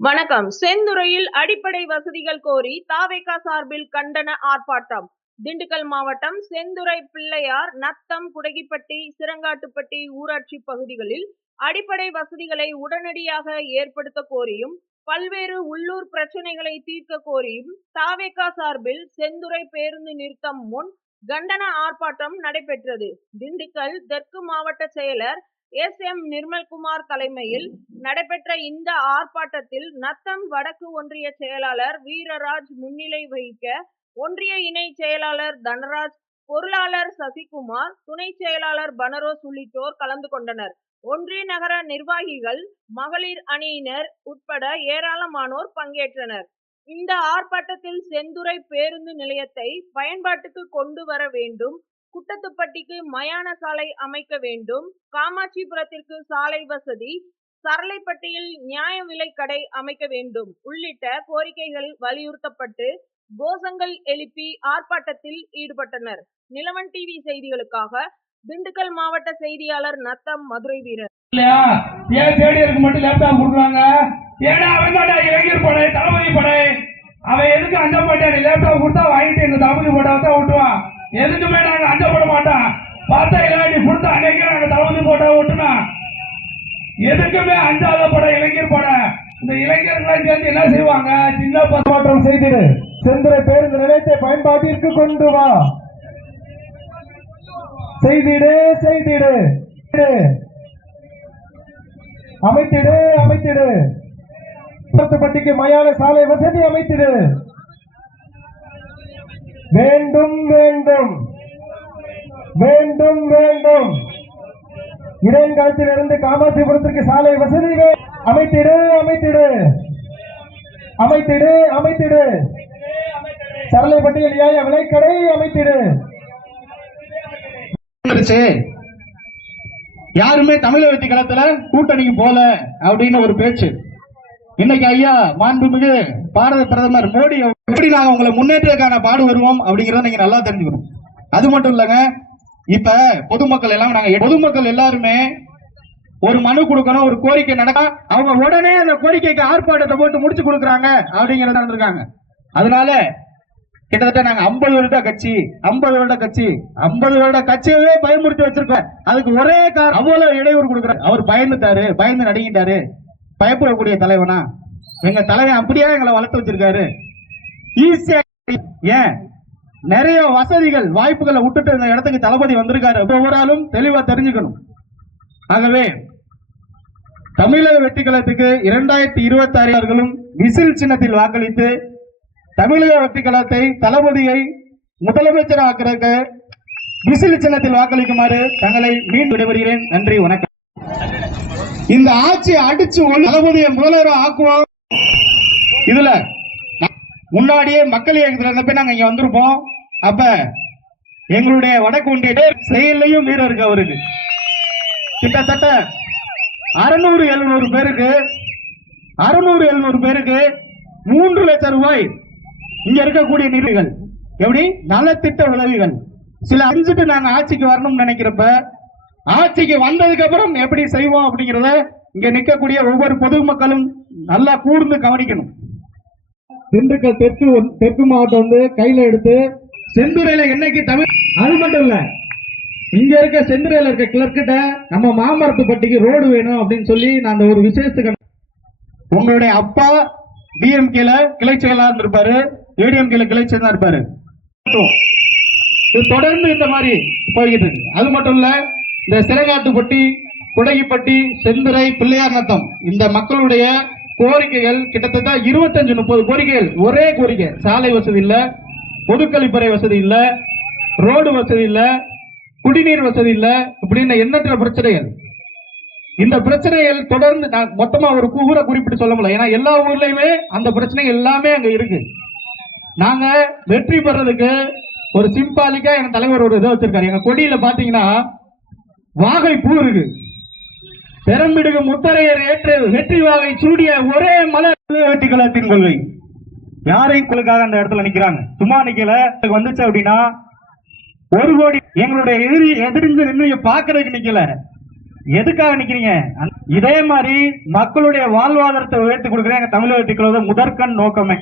வணக்கம். செந்துறையில் அடிப்படை வசதிகள் கோரி தாவேகா சார்பில் கண்டன ஆர்ப்பாட்டம். திண்டுக்கல் மாவட்டம் செந்துறை பிள்ளையார் நத்தம் குடகிப்பட்டி சிறங்காட்டுப்பட்டி ஊராட்சி பகுதிகளில் அடிப்படை வசதிகளை உடனடியாக ஏற்படுத்த கோரியும் பல்வேறு உள்ளூர் பிரச்சனைகளை தீர்க்க கோரியும் தாவேகா சார்பில் செந்துறை பேருந்து நிறுத்தம் முன் கண்டன ஆர்ப்பாட்டம் நடைபெற்றது. திண்டுக்கல் தெற்கு மாவட்ட செயலர் எஸ் எம் நிர்மல்குமார் தலைமையில் நடைபெற்ற இந்த ஆர்ப்பாட்டத்தில் நத்தம் வடக்கு ஒன்றிய செயலாளர் வீரராஜ் முன்னிலை வகிக்க ஒன்றிய இணை செயலாளர் தனராஜ் பொருளாளர் சசிகுமார் துணை செயலாளர் பனரோஸ் உள்ளிட்டோர் கலந்து கொண்டனர். ஒன்றிய நகர நிர்வாகிகள் மகளிர் அணியினர் உட்பட ஏராளமானோர் பங்கேற்றனர். இந்த ஆர்ப்பாட்டத்தில் செந்துறை பேருந்து நிலையத்தை பயன்பாட்டுக்கு கொண்டு வர வேண்டும் குட்டத்துப்பட்டிக்கு மயான சாலை அமைக்க வேண்டும். காமாட்சிபுரத்திற்கு சாலை வசதி. சரளைப்பட்டியில் நியாய விலை கடை அமைக்க வேண்டும். உள்ளிட்ட கோரிக்கைகள் வலியுறுத்தப்பட்டு கோஷங்கள் எழுப்பி ஆர்ப்பாட்டத்தில் ஈடுபட்டனர். நிலவன் டிவி செய்திகளுக்காக திண்டுக்கல் மாவட்ட செய்தியாளர் நத்தம் மதுரை வீரர். ஏன் தேடியருக்கு மட்டும் லேப்டாப் கொடுக்குறாங்க? ஏன்னா அவன் தான்டா இளைஞர் படை தளபதி படை. அவன் எதுக்கு அந்த நீ லேப்டாப் கொடுத்தா வாங்கிட்டு இந்த தளபதி படம் தான் விட்டுவான் எதுக்குமே நாங்க அஞ்சப்பட மாட்டோம்? பார்த்தா இல்லை நீ கொடுத்த அன்னைக்கு நாங்க தளபதி போட்டா ஓட்டுனா எதுக்குமே அஞ்சாத படம் இளைஞர் படம் இந்த இளைஞர்கள்லாம் சேர்ந்து என்ன செய்வாங்க? சின்ன மாற்றம் செய்திரு செந்திர பேருந்து நிலையத்தை பயன்பாட்டிற்கு கொண்டு வா. செய்திடு செய்திடு. செய்திடு. அமைத்திடு அமைத்திடு. பட்டிக்கு மயான சாலை வசதி அமைத்திடு. வேண்டும் வேண்டும். வேண்டும் வேண்டும். இடையன்காலத்திலிருந்து காமாட்சிபுரத்திற்கு சாலை வசதி அமைத்திடு அமைத்திடு. அமைத்திடு அமைத்திடு. சரளைப்பட்டியில் நியாய விலைக்கடை அமைத்திடு. யாருமே யாருமே தமிழக களத்துல கூட்டணிக்கு போல அப்படின்னு ஒரு பேச்சு. இன்னைக்கு ஐயா மாண்புமிகு பாரத பிரதமர் மோடி எப்படி நாங்கள் உங்களை முன்னேற்றக்கான பாடு வருவோம் அப்படிங்கறத நீங்க நல்லா தெரிஞ்சுக்கணும். அது மட்டும் இல்லைங்க இப்ப பொதுமக்கள் எல்லாம் நாங்கள் பொதுமக்கள் எல்லாருமே ஒரு மனு கொடுக்கணும் ஒரு கோரிக்கை நடக்க அவங்க உடனே அந்த கோரிக்கைக்கு ஆர்ப்பாட்டத்தை போட்டு முடிச்சு கொடுக்குறாங்க அப்படிங்கிறத நடந்திருக்காங்க. அதனால கிட்டத்தட்ட நாங்க 50 வருட கட்சி 50 வருட கட்சி 50 வருட கட்சியவே பயமுறுத்தி வச்சிருக்கோம். அதுக்கு ஒரே காரணம் அவ்வளவு இடையூறு கொடுக்குறாரு அவர் பயந்துட்டாரு பயந்து நடுங்கிட்டாரு பயப்படக்கூடிய தலைவனா? எங்க தலைவன் அப்படியே எங்களை வளர்த்து வச்சிருக்காரு. ஈஸியா ஏன்? நிறைய வசதிகள் வாய்ப்புகளை விட்டுட்டு இந்த இடத்துக்கு தளபதி வந்திருக்காரு. ஒவ்வொரு ஆளும் தெளிவா தெரிஞ்சுக்கணும். ஆகவே தமிழக வெற்றிக்கலத்துக்கு இரண்டாயிரத்தி இருபத்தி ஆறுகளும் விசில் சின்னத்தில் வாக்களித்து தமிழக வெற்றிக்கலத்தை தளபதியை முதலமைச்சர் ஆக்கிறதுக்கு விசில் சின்னத்தில் வாக்களிக்குமாறு தங்களை மீண்டும் விடைபெறுகிறேன். நன்றி வணக்கம். இந்த ஆட்சி அடிச்சு தளபதியை முதல்வர் ஆக்குவோம் இதுல முன்னாடியே மக்கள் இயக்கத்தில் இருந்தப்ப நாங்கள் இங்கே வந்திருப்போம். அப்ப எங்களுடைய வடக்கு ஒன்றிய செயலையும் வீரம் இருக்கு அவருக்கு. கிட்டத்தட்ட அறுநூறு எழுநூறு பேருக்கு அறுநூறு எழுநூறு பேருக்கு மூன்று லட்சம் ரூபாய் இங்க இருக்கக்கூடிய நிதிகள். எப்படி? நலத்திட்ட உதவிகள். சில அஞ்சுட்டு நாங்க ஆட்சிக்கு வரணும்னு நினைக்கிறப்ப ஆட்சிக்கு வந்ததுக்கு அப்புறம் எப்படி செய்வோம் அப்படிங்கிறத இங்க நிற்கக்கூடிய ஒவ்வொரு பொதுமக்களும் நல்லா கூர்ந்து கவனிக்கணும். திண்டுக்கல் தெற்கு தெற்கு மாவட்டம் வந்து கையில எடுத்து செந்துறையில என்னைக்கு தமிழ் அது மட்டும் இல்ல. இங்க இருக்க செந்துறையில இருக்க கிளர்க்கிட்ட நம்ம மாமரத்துப்பட்டிக்கு ரோடு வேணும் அப்படின்னு சொல்லி நான் அந்த ஒரு விசேஷத்துக்கு உங்களுடைய அப்பா டிஎம்கேல கிளை செயலாளர் இருப்பாரு ஏடிஎம்கேல கிளை செயலாளர் இருப்பாரு. இது தொடர்ந்து இந்த மாதிரி போய்கிட்டு இருக்கு. அது மட்டும் இல்ல இந்த சிறகாட்டுப்பட்டி குடகிப்பட்டி செந்துறை பிள்ளையார் நத்தம் இந்த மக்களுடைய கோரிக்கைகள் கிட்டத்தட்ட இருபத்தஞ்சு முப்பது கோரிக்கைகள். ஒரே கோரிக்கை. சாலை வசதி இல்லை பொதுக்கழிப்பறை வசதி இல்லை ரோடு வசதி இல்லை குடிநீர் வசதி இல்லை இப்படின்னு எண்ணற்ற பிரச்சனைகள். இந்த பிரச்சனைகள் தொடர்ந்து நான் மொத்தமா ஒரு ஊரை குறிப்பிட்டு சொல்ல முடியல. ஏன்னா எல்லா ஊர்லயுமே அந்த பிரச்சனை எல்லாமே அங்க இருக்கு. நாங்க வெற்றி பெறதுக்கு ஒரு சிம்பாலிக்கா எங்க தலைவர் ஒரு இதை வச்சிருக்காரு. எங்க கொடியில பாத்தீங்கன்னா வாகை பூ இருக்கு. பெரம்பிடுகு முத்தரையர் ஏற்று வெற்றிவாகை சூடிய ஒரே மலர் வெற்றி கழகத்தின் கொள்கை. யாரையும் குழுக்காக அந்த இடத்துல நிக்கிறாங்க? சும்மா நிக்கல. இதுக்கு வந்துச்சு அப்படின்னா ஒரு கோடி எங்களுடைய எதிரி எதிரிஞ்சு நின்று பாக்குறதுக்கு நிக்கல. எதுக்காக நிக்கிறீங்க? இதே மாதிரி மக்களுடைய வாழ்வாதாரத்தை உயர்த்தி கொடுக்குறேன். எங்க தமிழக திக்களோட முதற்கண் நோக்கமே.